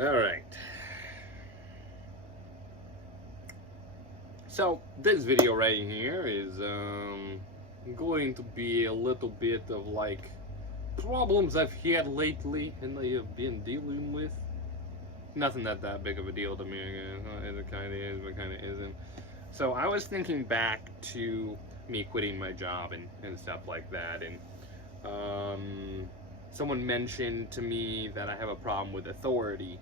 All right. So this video right here is going to be a little bit of like problems I've had lately and I have been dealing with. Nothing that big of a deal to me, I guess. It kind of is, but kind of isn't. So I was thinking back to me quitting my job and stuff like that, and someone mentioned to me that I have a problem with authority.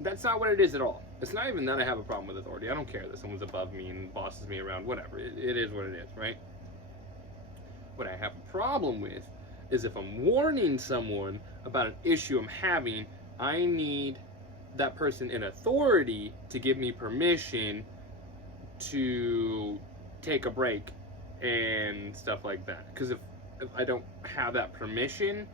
That's not what it is at all. It's not even that I have a problem with authority. I don't care that someone's above me and bosses me around, whatever. It is what it is, right? What I have a problem with is if I'm warning someone about an issue I'm having, I need that person in authority to give me permission to take a break and stuff like that. Because if I don't have that permission,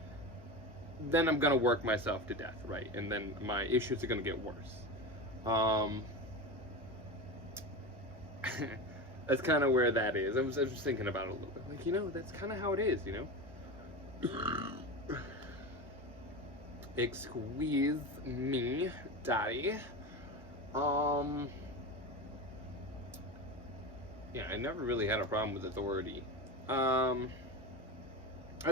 then I'm gonna work myself to death, right? And then my issues are gonna get worse. That's kind of where that is. I was just thinking about it a little bit. Like, that's kind of how it is, Excuse me, daddy. Yeah, I never really had a problem with authority. I've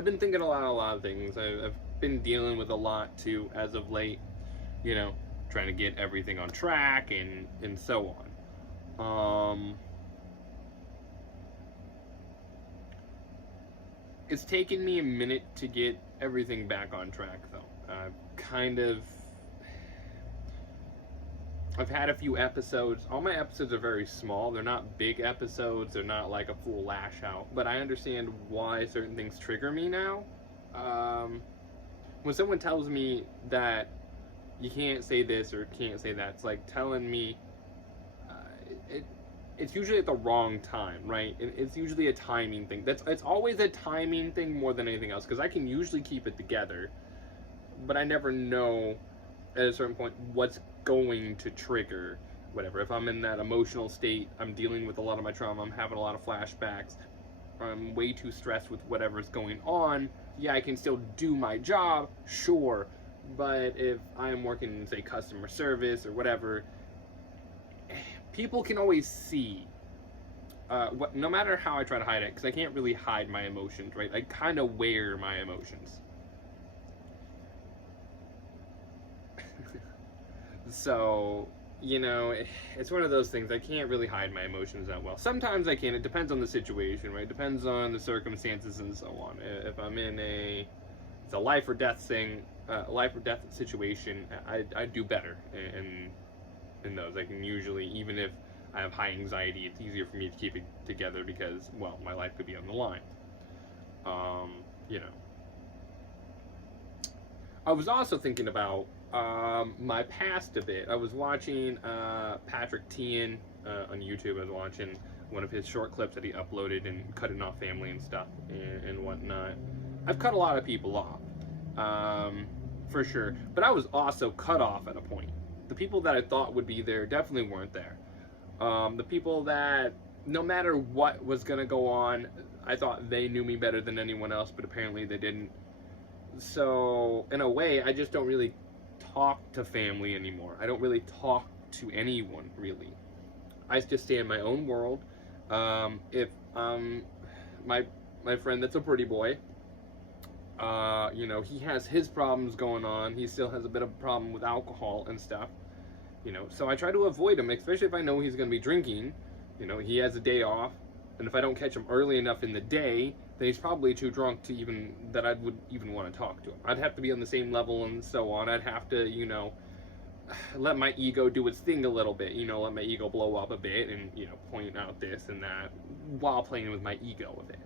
been thinking a lot of things. I've been dealing with a lot too as of late. Trying to get everything on track and so on. It's taken me a minute to get everything back on track, though. I've had a few episodes. All my episodes are very small. They're not big episodes. They're not like a full lash out. But I understand why certain things trigger me now. When someone tells me that you can't say this or can't say that, it's like telling me it's usually at the wrong time, right? It's usually a timing thing. It's always a timing thing more than anything else, because I can usually keep it together, but I never know at a certain point what's going to trigger whatever. If I'm in that emotional state, I'm dealing with a lot of my trauma, I'm having a lot of flashbacks, I'm way too stressed with whatever's going on. Yeah, I can still do my job, sure, but if I'm working in, say, customer service or whatever, people can always see no matter how I try to hide it, because I can't really hide my emotions, right? I kind of wear my emotions. So, it's one of those things. I can't really hide my emotions that well. Sometimes I can. It depends on the situation, right? It depends on the circumstances and so on. If I'm in it's a life or death thing, life or death situation, I do better in those. I can usually, even if I have high anxiety, it's easier for me to keep it together because, well, my life could be on the line. I was also thinking about my past a bit. I was watching Patrick Tian on YouTube. I was watching one of his short clips that he uploaded and cutting off family and stuff and whatnot. I've cut a lot of people off, for sure. But I was also cut off at a point. The people that I thought would be there definitely weren't there. The people that, no matter what was going to go on, I thought they knew me better than anyone else, but apparently they didn't. So, in a way, I just don't really talk to family anymore. I don't really talk to anyone, really. I just stay in my own world. If my friend that's a pretty boy, he has his problems going on. He still has a bit of a problem with alcohol and stuff. So I try to avoid him, especially if I know he's going to be drinking. He has a day off, and if I don't catch him early enough in the day, then he's probably too drunk that I would even want to talk to him. I'd have to be on the same level and so on. I'd have to, let my ego do its thing a little bit, let my ego blow up a bit and, point out this and that while playing with my ego a bit,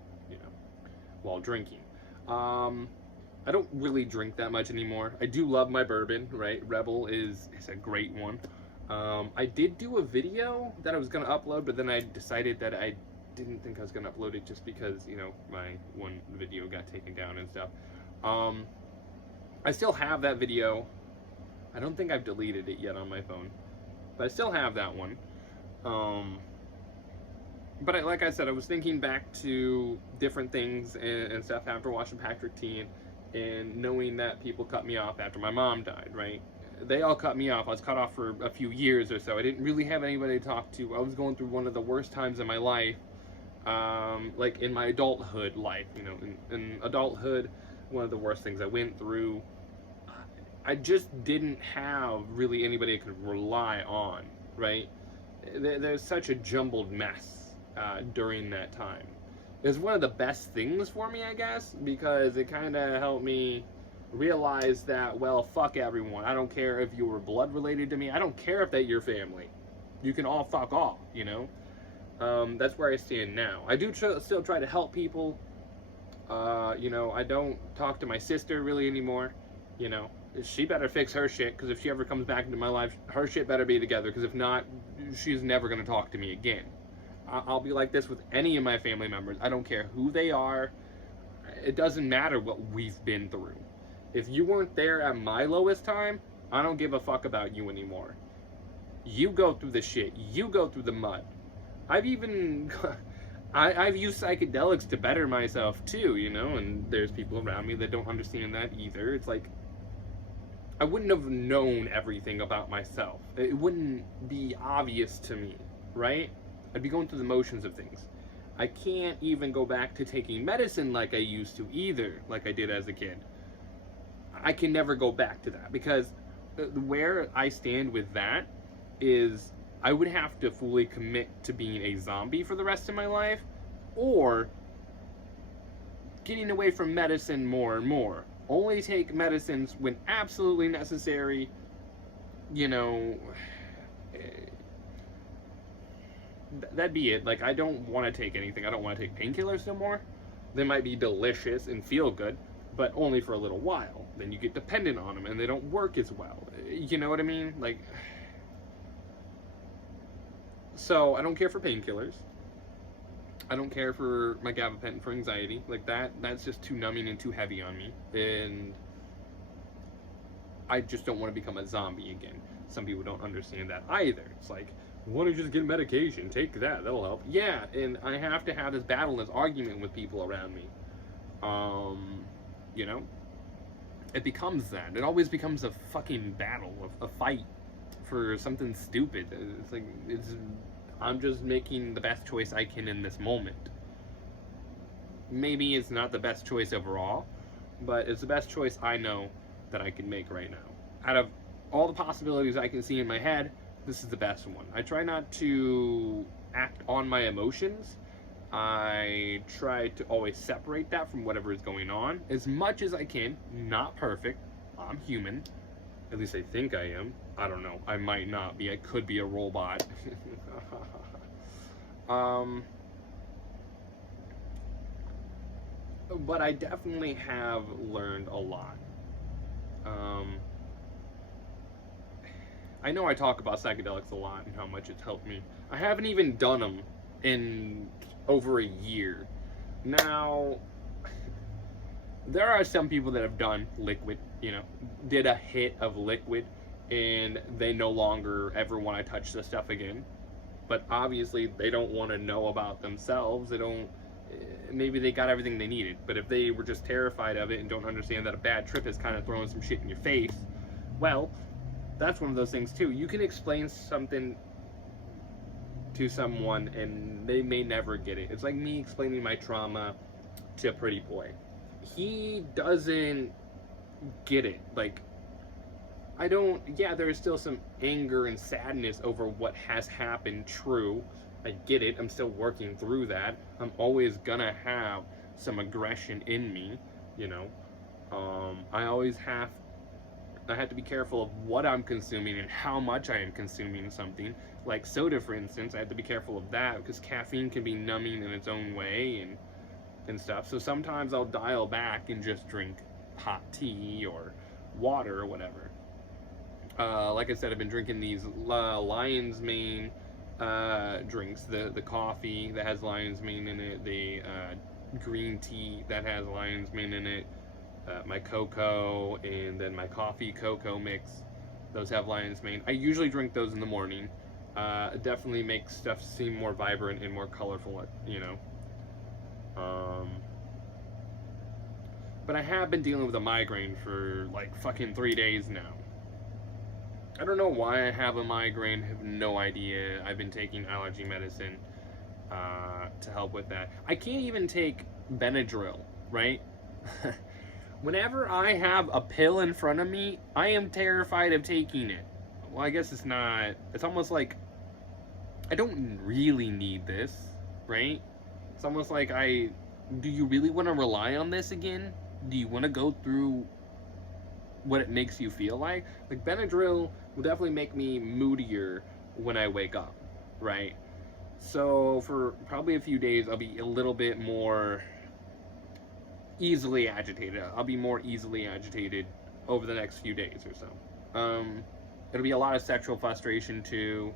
while drinking. I don't really drink that much anymore. I do love my bourbon, right? Rebel is a great one. I did do a video that I was going to upload, but then I decided that I didn't think I was going to upload it just because, my one video got taken down and stuff. I still have that video. I don't think I've deleted it yet on my phone, but I still have that one. But like I said, I was thinking back to different things and stuff after watching Patrick Tian, and knowing that people cut me off after my mom died, right? They all cut me off. I was cut off for a few years or so. I didn't really have anybody to talk to. I was going through one of the worst times in my life, like in my adulthood life. You know, in adulthood, one of the worst things I went through. I just didn't have really anybody I could rely on, right? There's such a jumbled mess during that time. It was one of the best things for me, I guess, because it kind of helped me realize that, well, fuck everyone. I don't care if you were blood related to me. I don't care if that's your family. You can all fuck off, you know? That's where I stand now. I do still try to help people. You know, I don't talk to my sister really anymore, you know? She better fix her shit, because if she ever comes back into my life, her shit better be together, because if not, she's never going to talk to me again. I'll be like this with any of my family members. I don't care who they are. It doesn't matter what we've been through. If you weren't there at my lowest time, I don't give a fuck about you anymore. You go through the shit. You go through the mud. I've even... I've used psychedelics to better myself too, you know, and there's people around me that don't understand that either. It's like, I wouldn't have known everything about myself. It wouldn't be obvious to me, right? I'd be going through the motions of things. I can't even go back to taking medicine like I used to either, like I did as a kid. I can never go back to that, because where I stand with that is I would have to fully commit to being a zombie for the rest of my life, or getting away from medicine more and more. Only take medicines when absolutely necessary, you know. That'd be it. Like, I don't want to take anything. I don't want to take painkillers no more. They might be delicious and feel good, but only for a little while. Then you get dependent on them and they don't work as well. You know what I mean? Like, so I don't care for painkillers. I don't care for my gabapentin for anxiety. Like, that's just too numbing and too heavy on me. And I just don't want to become a zombie again. Some people don't understand that either. It's like, why don't you just get medication? Take that, that'll help. Yeah, and I have to have this battle, this argument with people around me. You know? It becomes that. It always becomes a fucking battle, a fight for something stupid. It's like, I'm just making the best choice I can in this moment. Maybe it's not the best choice overall, but it's the best choice I know that I can make right now. Out of all the possibilities I can see in my head, this is the best one. I try not to act on my emotions. I try to always separate that from whatever is going on as much as I can. Not perfect. I'm human. At least I think I am. I don't know. I might not be. I could be a robot. But I definitely have learned a lot. I know I talk about psychedelics a lot and how much it's helped me. I haven't even done them in over a year. Now, there are some people that have done liquid, you know, did a hit of liquid, and they no longer ever want to touch the stuff again. But obviously, they don't want to know about themselves. They don't, maybe they got everything they needed. But if they were just terrified of it and don't understand that a bad trip is kind of throwing some shit in your face, well, that's one of those things too. You can explain something to someone and they may never get it. It's like me explaining my trauma to a pretty boy. He doesn't get it. Like, there is still some anger and sadness over what has happened, true. I get it. I'm still working through that. I'm always gonna have some aggression in me, you know. I have to be careful of what I'm consuming and how much I am consuming something. Like soda, for instance, I have to be careful of that because caffeine can be numbing in its own way and stuff. So sometimes I'll dial back and just drink hot tea or water or whatever. Like I said, I've been drinking these Lion's Mane drinks. The coffee that has Lion's Mane in it, the green tea that has Lion's Mane in it, my cocoa, and then my coffee cocoa mix. Those have Lion's Mane. I usually drink those in the morning. It definitely makes stuff seem more vibrant and more colorful, you know. But I have been dealing with a migraine for like fucking 3 days now. I don't know why I have a migraine. I have no idea. I've been taking allergy medicine to help with that. I can't even take Benadryl, right? Whenever I have a pill in front of me, I am terrified of taking it. Well, I guess it's not. It's almost like I don't really need this, right? It's almost like do you really want to rely on this again? Do you want to go through what it makes you feel like? Like Benadryl will definitely make me moodier when I wake up, right? So for probably a few days, I'll be a little bit more easily agitated. I'll be more easily agitated over the next few days or so. It'll be a lot of sexual frustration too.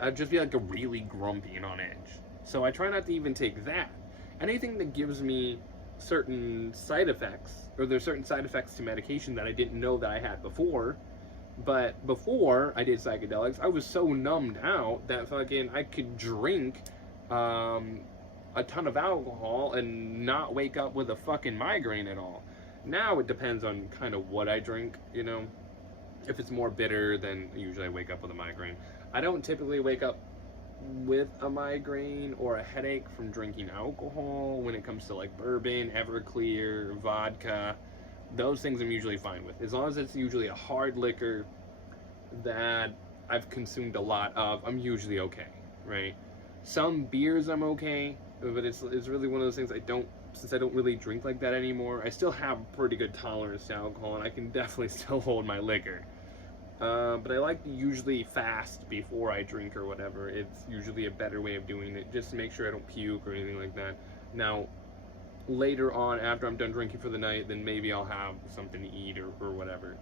I'll just be like a really grumpy and on edge. So I try not to even take that. Anything that gives me certain side effects, or there's certain side effects to medication that I didn't know that I had before. But before I did psychedelics, I was so numbed out that fucking I could drink a ton of alcohol and not wake up with a fucking migraine at all. Now it depends on kind of what I drink, you know. If it's more bitter, then usually I wake up with a migraine. I don't typically wake up with a migraine or a headache from drinking alcohol when it comes to like bourbon, Everclear, vodka. Those things I'm usually fine with. As long as it's usually a hard liquor that I've consumed a lot of, I'm usually okay, right? Some beers I'm okay, but it's really one of those things since I don't really drink like that anymore, I still have pretty good tolerance to alcohol and I can definitely still hold my liquor. But I like to usually fast before I drink or whatever. It's usually a better way of doing it, just to make sure I don't puke or anything like that. Now, later on, after I'm done drinking for the night, then maybe I'll have something to eat or whatever.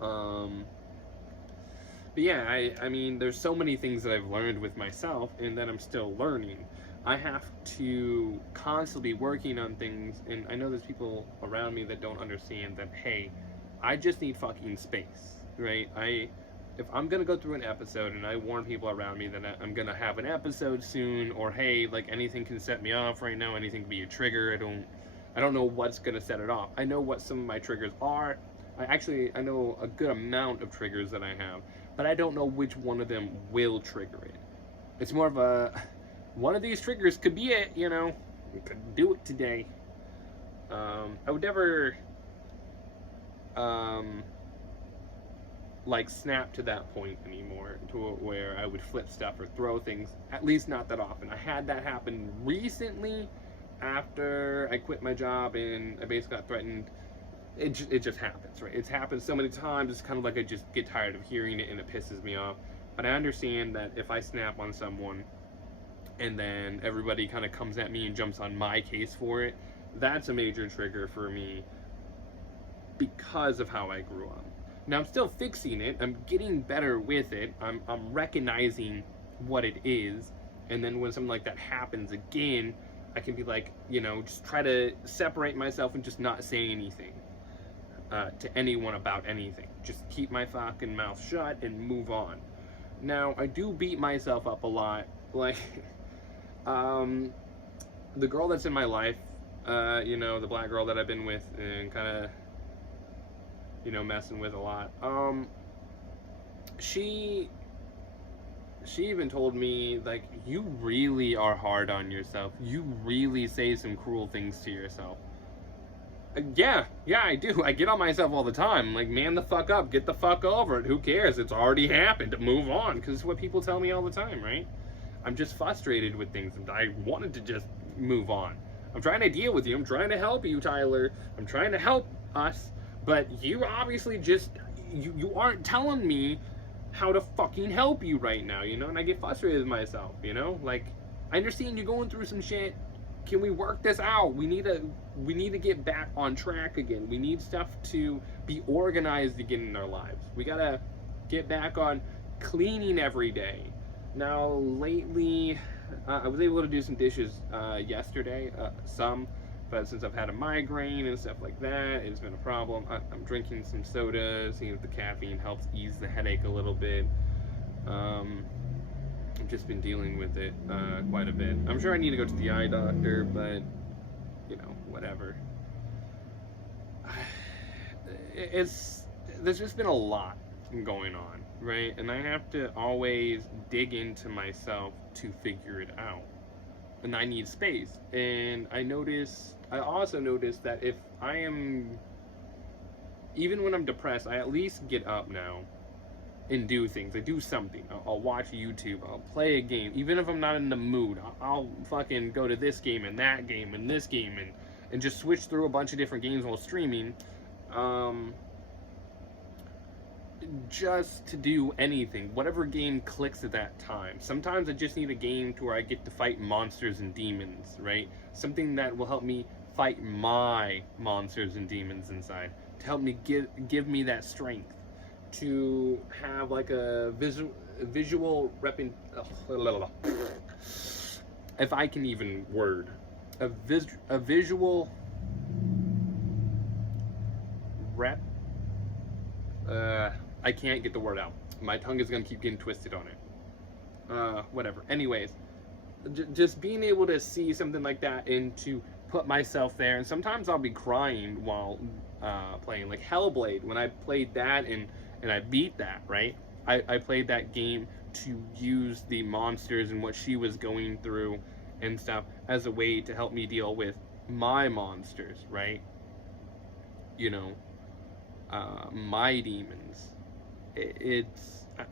But yeah, I mean, there's so many things that I've learned with myself and that I'm still learning. I have to constantly be working on things, and I know there's people around me that don't understand that, hey, I just need fucking space, right? If I'm gonna go through an episode and I warn people around me that I'm gonna have an episode soon, or hey, like anything can set me off right now, anything can be a trigger. I don't know what's gonna set it off. I know what some of my triggers are. I know a good amount of triggers that I have, but I don't know which one of them will trigger it. It's more of a one of these triggers could be it, you know. You could do it today. I would never like snap to that point anymore, to where I would flip stuff or throw things, at least not that often. I had that happen recently after I quit my job and I basically got threatened. It just happens, right? It's happened so many times, it's kind of like I just get tired of hearing it and it pisses me off. But I understand that if I snap on someone and then everybody kind of comes at me and jumps on my case for it, that's a major trigger for me because of how I grew up. Now I'm still fixing it, I'm getting better with it, I'm recognizing what it is, and then when something like that happens again, I can be like, you know, just try to separate myself and just not say anything to anyone about anything. Just keep my fucking mouth shut and move on. Now, I do beat myself up a lot. Like, the girl that's in my life, you know, the black girl that I've been with and kind of, you know, messing with a lot. She even told me, like, you really are hard on yourself. You really say some cruel things to yourself. Yeah, I do. I get on myself all the time. Like, man the fuck up. Get the fuck over it. Who cares? It's already happened. Move on. Because it's what people tell me all the time, right? I'm just frustrated with things. I wanted to just move on. I'm trying to deal with you. I'm trying to help you, Tyler. I'm trying to help us. But you obviously just... You aren't telling me how to fucking help you right now, you know? And I get frustrated with myself, you know? Like, I understand you're going through some shit. Can we work this out? We need to get back on track again. We need stuff to be organized again in our lives. We gotta get back on cleaning every day. Now, lately, I was able to do some dishes yesterday, but since I've had a migraine and stuff like that, it's been a problem. I'm drinking some soda, seeing if the caffeine helps ease the headache a little bit. I've just been dealing with it quite a bit. I'm sure I need to go to the eye doctor, but, you know, whatever. it's there's just been a lot going on, right? And I have to always dig into myself to figure it out. And I need space. And I also noticed that if I am, even when I'm depressed, I at least get up now and do things. I do something. I'll watch YouTube. I'll play a game. Even if I'm not in the mood, I'll fucking go to this game and that game and this game and just switch through a bunch of different games while streaming. Um, just to do anything, whatever game clicks at that time. Sometimes I just need a game to where I get to fight monsters and demons, right? Something that will help me fight my monsters and demons inside, to help me give me that strength, to have like a visual if I can even word a visual rep. I can't get the word out. My tongue is gonna keep getting twisted on it. Whatever. Anyways, just being able to see something like that and to put myself there. And sometimes I'll be crying while playing, like Hellblade. When I played that and I beat that, right? I played that game to use the monsters and what she was going through and stuff as a way to help me deal with my monsters, right? You know, my demons.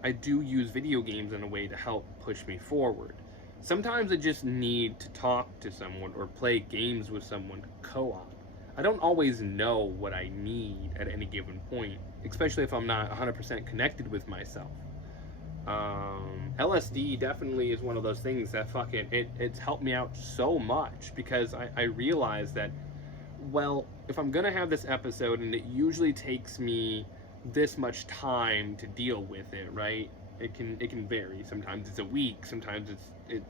I do use video games in a way to help push me forward. Sometimes I just need to talk to someone or play games with someone co-op. I don't always know what I need at any given point, especially if I'm not 100% connected with myself. LSD definitely is one of those things that it's helped me out so much, because I realize that, well, if I'm gonna have this episode and it usually takes me this much time to deal with it, right? It can vary. Sometimes it's a week, sometimes it's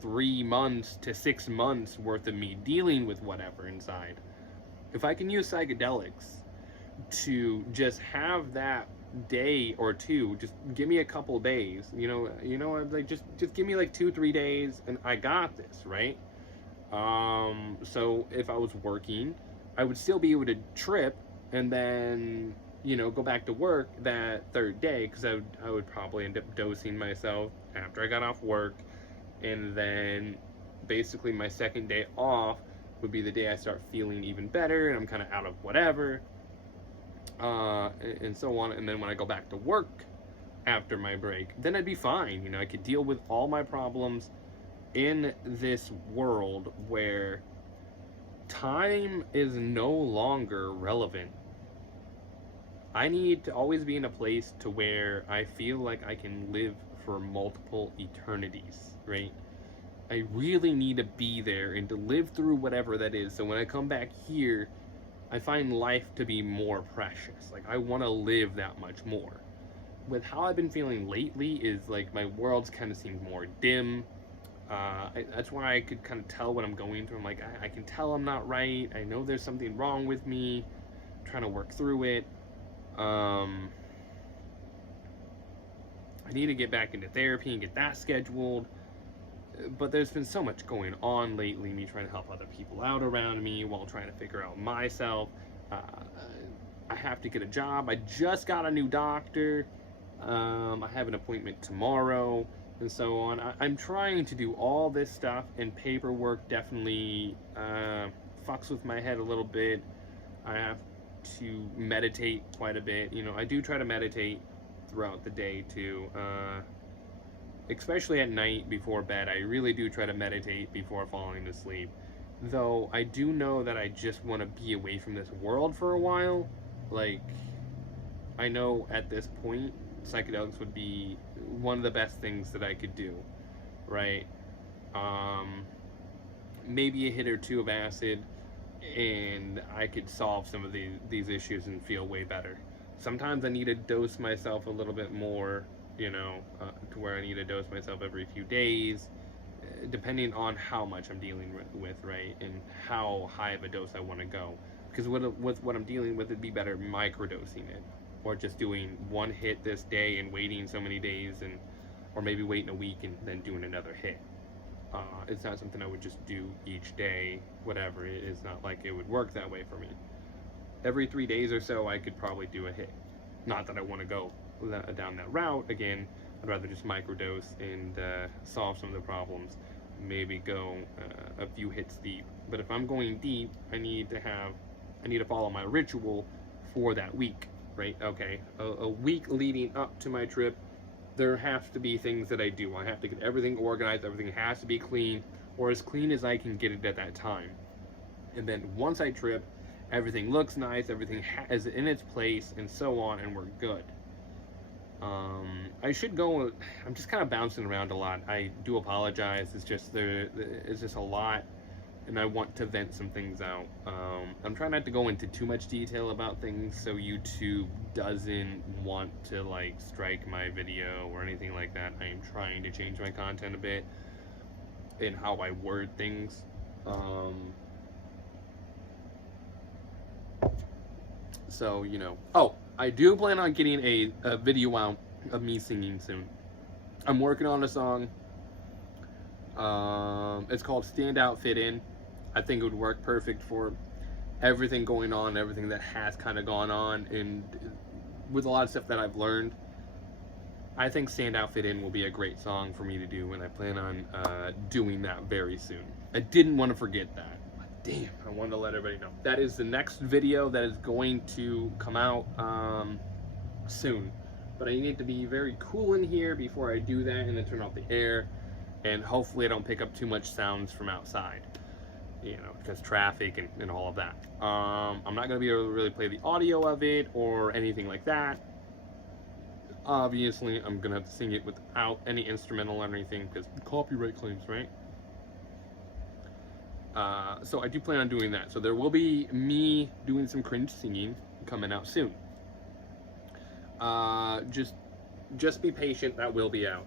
3 months to 6 months worth of me dealing with whatever inside. If I can use psychedelics to just have that day or two, just give me a couple days, like just give me like 2-3 days and I got this, right? So if I was working, I would still be able to trip and then go back to work that third day, because I would probably end up dosing myself after I got off work, and then basically my second day off would be the day I start feeling even better and I'm kind of out of whatever, and so on. And then when I go back to work after my break, then I'd be fine. I could deal with all my problems in this world where time is no longer relevant. I need to always be in a place to where I feel like I can live for multiple eternities, right? I really need to be there and to live through whatever that is. So when I come back here, I find life to be more precious. Like, I want to live that much more. With how I've been feeling lately is like my world's kind of seemed more dim. That's why I could kind of tell what I'm going through. I'm like, I can tell I'm not right. I know there's something wrong with me. I'm trying to work through it. I need to get back into therapy and get that scheduled. But there's been so much going on lately, me trying to help other people out around me while trying to figure out myself. I have to get a job. I just got a new doctor. I have an appointment tomorrow, and so on. I'm trying to do all this stuff, and paperwork definitely fucks with my head a little bit. I have to meditate quite a bit. I do try to meditate throughout the day too. Especially at night before bed, I really do try to meditate before falling to sleep. Though I do know that I just want to be away from this world for a while. Like, I know at this point, psychedelics would be one of the best things that I could do, right? Maybe a hit or two of acid, and I could solve some of these issues and feel way better. Sometimes I need to dose myself a little bit more, to where I need to dose myself every few days, depending on how much I'm dealing with, right, and how high of a dose I want to go. Because with what I'm dealing with, it'd be better microdosing it, or just doing one hit this day and waiting so many days, or maybe waiting a week and then doing another hit. It's not something I would just do each day, whatever. It's not like it would work that way for me. every 3 days or so, I could probably do a hit. Not that I want to go down that route again. I'd rather just microdose and solve some of the problems. Maybe go a few hits deep. But if I'm going deep, I need to follow my ritual for that week, right? Okay, a week leading up to my trip, there have to be things that I do. I have to get everything organized. Everything has to be clean, or as clean as I can get it at that time. And then once I trip, everything looks nice, everything is in its place, and so on, and we're good. I should go. I'm just kind of bouncing around a lot. I do apologize. It's just a lot, and I want to vent some things out. I'm trying not to go into too much detail about things, so YouTube doesn't want to like strike my video or anything like that. I am trying to change my content a bit in how I word things. So, you know. Oh, I do plan on getting a video out of me singing soon. I'm working on a song. It's called Stand Out Fit In. I think it would work perfect for everything going on, everything that has kind of gone on, and with a lot of stuff that I've learned. I think Stand Out Fit In will be a great song for me to do, and I plan on doing that very soon. I didn't want to forget that. Damn, I wanted to let everybody know. That is the next video that is going to come out soon. But I need to be very cool in here before I do that, and then turn off the air. And hopefully I don't pick up too much sounds from outside. You know, because traffic and all of that. I'm not going to be able to really play the audio of it or anything like that. Obviously, I'm going to have to sing it without any instrumental or anything, because copyright claims, right? So I do plan on doing that. So there will be me doing some cringe singing coming out soon. Just be patient. That will be out.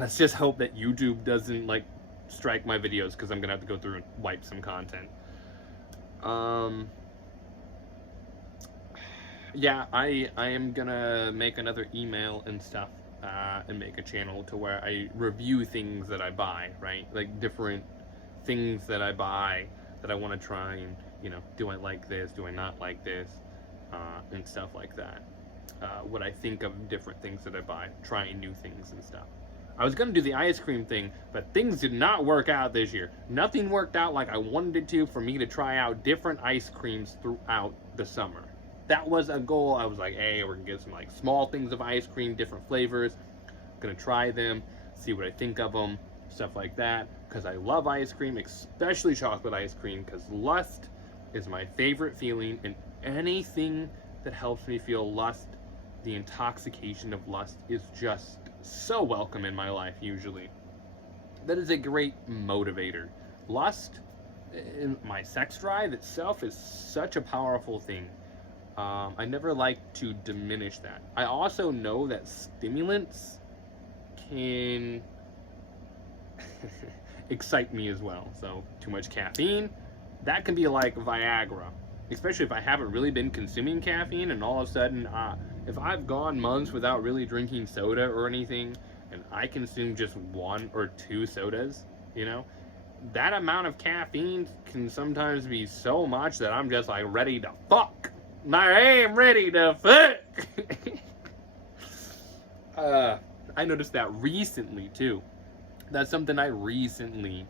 Let's just hope that YouTube doesn't like strike my videos, because I'm gonna have to go through and wipe some content. Yeah, I am gonna make another email and stuff, and make a channel to where I review things that I buy, right? Like different things that I buy that I want to try, and you know, do I like this, do I not like this, and stuff like that. What I think of different things that I buy, trying new things and stuff. I was gonna do the ice cream thing, but things did not work out this year. Nothing worked out like I wanted it to for me to try out different ice creams throughout the summer. That was a goal. I was like, hey, we're gonna get some like small things of ice cream, different flavors. I'm gonna try them, see what I think of them, stuff like that. Because I love ice cream, especially chocolate ice cream, because lust is my favorite feeling, and anything that helps me feel lust, the intoxication of lust, is just so welcome in my life usually. That is a great motivator. Lust, my sex drive itself, is such a powerful thing. I never like to diminish that. I also know that stimulants can excite me as well. So too much caffeine, that can be like Viagra, especially if I haven't really been consuming caffeine, and all of a sudden if I've gone months without really drinking soda or anything, and I consume just 1 or 2 sodas, you know, that amount of caffeine can sometimes be so much that I'm just like ready to fuck. I am ready to fuck. I noticed that recently too. That's something I recently,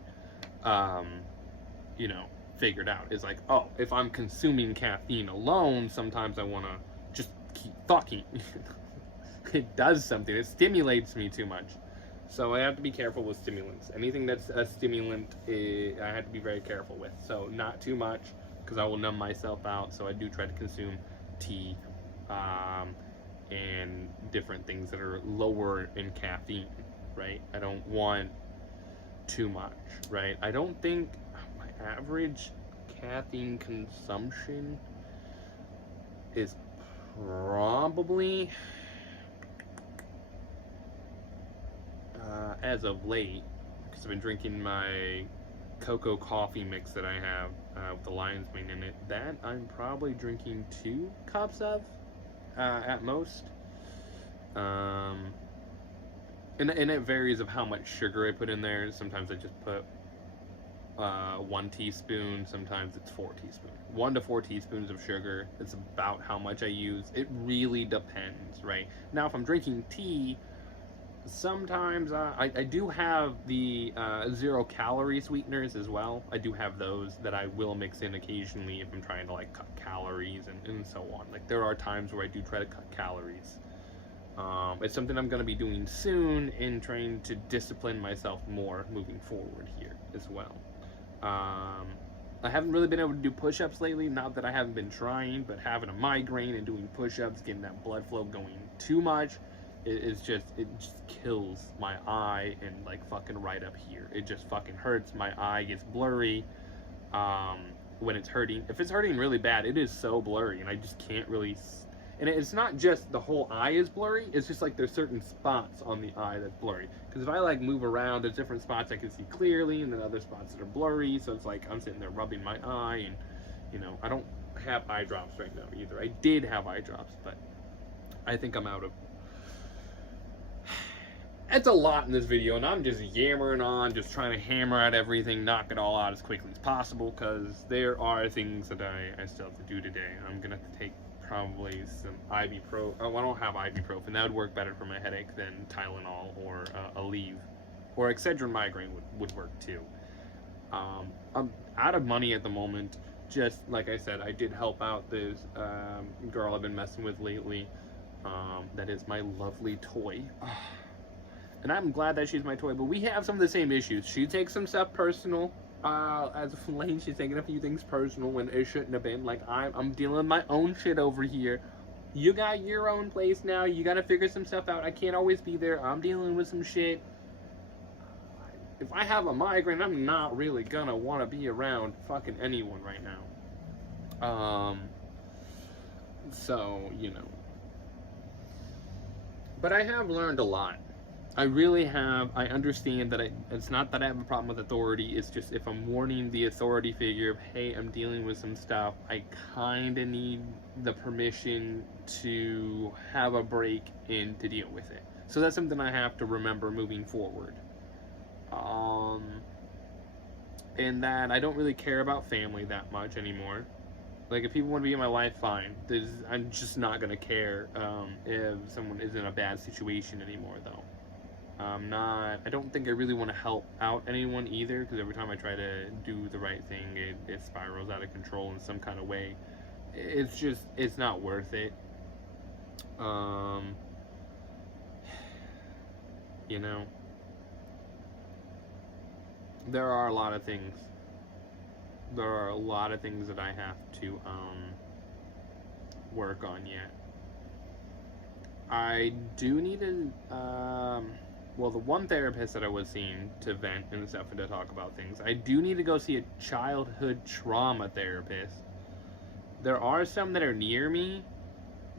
you know, figured out. Is like, oh, if I'm consuming caffeine alone, sometimes I want to just keep fucking. It does something. It stimulates me too much. So I have to be careful with stimulants. Anything that's a stimulant, I have to be very careful with. So not too much, because I will numb myself out. So I do try to consume tea, and different things that are lower in caffeine, right? I don't want too much, right? I don't think my average caffeine consumption is probably, as of late, because I've been drinking my cocoa coffee mix that I have with the lion's mane in it, that I'm probably drinking 2 cups of at most. And it varies of how much sugar I put in there. Sometimes I just put 1 teaspoon, sometimes it's 4 teaspoons. 1 to 4 teaspoons of sugar. It's about how much I use. It really depends, right? Now, if I'm drinking tea, sometimes I do have the 0-calorie sweeteners as well. I do have those that I will mix in occasionally if I'm trying to like cut calories and so on. Like there are times where I do try to cut calories. It's something I'm going to be doing soon in trying to discipline myself more moving forward here as well. I haven't really been able to do push-ups lately. Not that I haven't been trying, but having a migraine and doing push-ups, getting that blood flow going too much, it just kills my eye and like fucking right up here. It just fucking hurts. My eye gets blurry when it's hurting. If it's hurting really bad, it is so blurry, and I just can't really. And it's not just the whole eye is blurry. It's just like there's certain spots on the eye that's blurry. Because if I like move around, there's different spots I can see clearly, and then other spots that are blurry. So it's like I'm sitting there rubbing my eye, and you know I don't have eye drops right now either. I did have eye drops, but I think I'm out of. It's a lot in this video, and I'm just yammering on, just trying to hammer out everything, knock it all out as quickly as possible, because there are things that I still have to do today. I'm going to have to take probably some ibuprofen. Oh, I don't have ibuprofen. That would work better for my headache than Tylenol or Aleve. Or Excedrin migraine would work too. I'm out of money at the moment. Just like I said, I did help out this girl I've been messing with lately. That is my lovely toy. And I'm glad that she's my toy, but we have some of the same issues. She takes some stuff personal. As of late, she's taking a few things personal when it shouldn't have been. Like, I'm dealing with my own shit over here. You got your own place now. You got to figure some stuff out. I can't always be there. I'm dealing with some shit. If I have a migraine, I'm not really gonna want to be around fucking anyone right now. So, you know. But I have learned a lot. I really have. I understand that it's not that I have a problem with authority. It's just if I'm warning the authority figure of, hey, I'm dealing with some stuff, I kind of need the permission to have a break and to deal with it. So that's something I have to remember moving forward. And that I don't really care about family that much anymore. Like, if people want to be in my life, fine. I'm just not going to care if someone is in a bad situation anymore, though. I don't think I really want to help out anyone either, because every time I try to do the right thing, it spirals out of control in some kind of way. It's not worth it. You know, there are a lot of things. There are a lot of things that I have to work on yet. I do need to, well, the one therapist that I was seeing to vent and stuff and to talk about things, I do need to go see a childhood trauma therapist. There are some that are near me,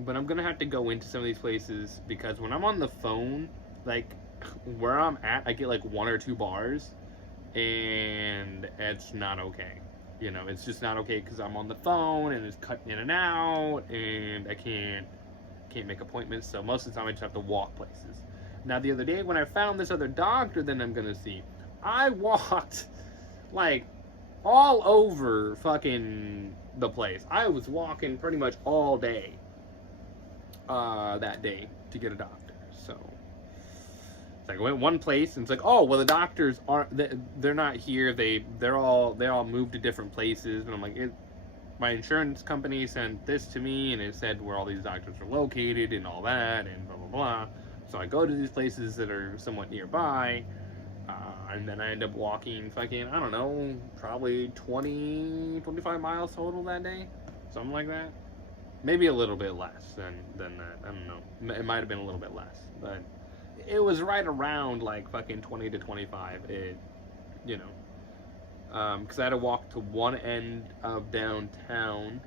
but I'm going to have to go into some of these places because when I'm on the phone, like, where I'm at, I get like 1 or 2 bars, and it's not okay. You know, it's just not okay because I'm on the phone and it's cutting in and out, and I can't make appointments, so most of the time I just have to walk places. Now, the other day when I found this other doctor that I'm gonna see, I walked like all over fucking the place. I was walking pretty much all day that day to get a doctor. So it's like I went one place and it's like, oh well, the doctors they're not here. They're all moved to different places, and I'm like, my insurance company sent this to me, and it said where all these doctors are located and all that, and blah, blah, blah. So I go to these places that are somewhat nearby, and then I end up walking fucking, I don't know, probably 20, 25 miles total that day. Something like that. Maybe a little bit less than that. I don't know. It might have been a little bit less. But it was right around, like, fucking 20 to 25. You know. Because I had to walk to one end of downtown,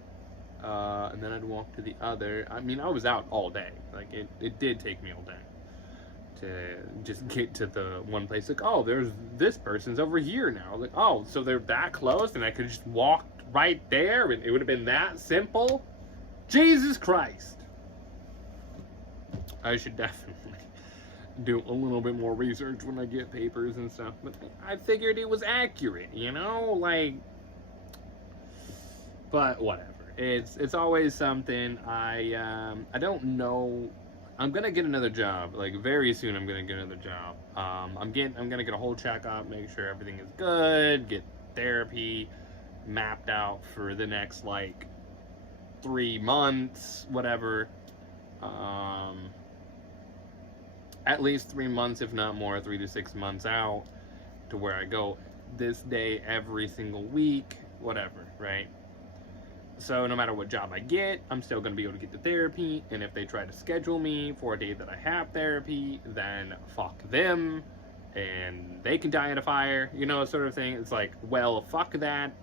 and then I'd walk to the other. I mean, I was out all day. Like, it did take me all day to just get to the one place. Like, oh, there's this person's over here now. Like, oh, so they're that close, and I could just walk right there, and it would have been that simple? Jesus Christ. I should do a little bit more research when I get papers and stuff. But I figured it was accurate, you know, like. But whatever. It's always something. I don't know. I'm gonna get another job. Like very soon, I'm gonna get another job. I'm gonna get a whole checkup, make sure everything is good, get therapy mapped out for the next like 3 months, whatever. At least 3 months, if not more, 3 to 6 months out, to where I go this day every single week, whatever, right? So no matter what job I get, I'm still going to be able to get the therapy. And if they try to schedule me for a day that I have therapy, then fuck them. And they can die in a fire, you know, sort of thing. It's like, well, fuck that.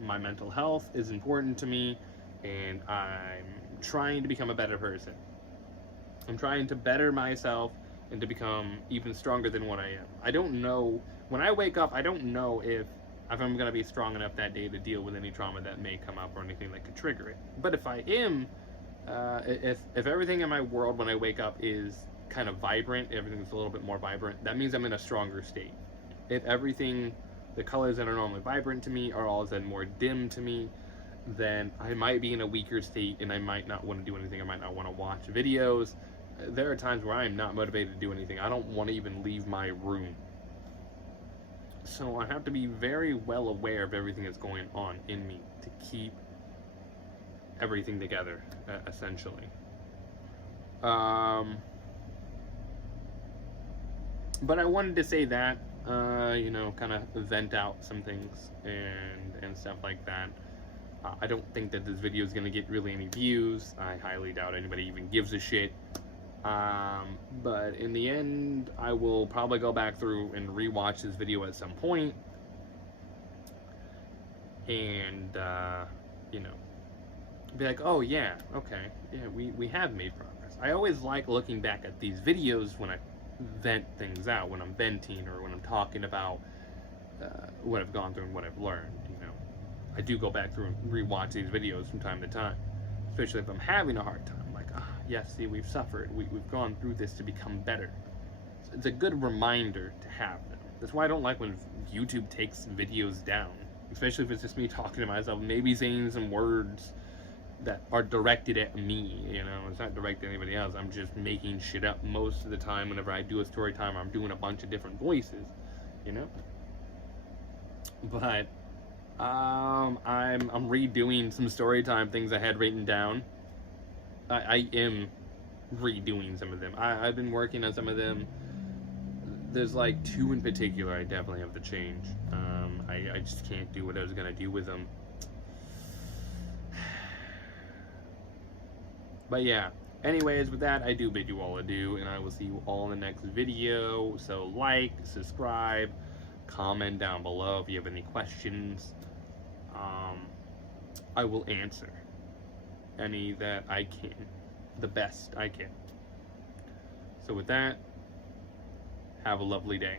My mental health is important to me. And I'm trying to become a better person. I'm trying to better myself and to become even stronger than what I am. I don't know. When I wake up, I don't know if I'm going to be strong enough that day to deal with any trauma that may come up or anything that could trigger it. But if I am, if everything in my world when I wake up is kind of vibrant, everything's a little bit more vibrant, that means I'm in a stronger state. If everything, the colors that are normally vibrant to me are all of a sudden more dim to me, then I might be in a weaker state and I might not want to do anything. I might not want to watch videos. There are times where I am not motivated to do anything. I don't want to even leave my room. So I have to be very well aware of everything that's going on in me to keep everything together, essentially. But I wanted to say that, you know, kind of vent out some things and stuff like that. I don't think that this video is going to get really any views. I highly doubt anybody even gives a shit. But in the end, I will probably go back through and rewatch this video at some point. And, you know, be like, oh yeah, okay, yeah, we have made progress. I always like looking back at these videos when I vent things out, when I'm venting or when I'm talking about what I've gone through and what I've learned, you know. I do go back through and rewatch these videos from time to time, especially if I'm having a hard time. Yes, see, we've suffered. We've gone through this to become better. So it's a good reminder to have them. That's why I don't like when YouTube takes videos down, especially if it's just me talking to myself, maybe saying some words that are directed at me, you know. It's not directed at anybody else. I'm just making shit up most of the time whenever I do a story time. I'm doing a bunch of different voices, you know. But I'm redoing some story time things I had written down. I am redoing some of them. I've been working on some of them. There's like 2 in particular I definitely have to change. I just can't do what I was going to do with them. But yeah, anyways, with that, I do bid you all adieu, and I will see you all in the next video. So like, subscribe, comment down below if you have any questions. I will answer any that I can, the best I can. So with that, have a lovely day.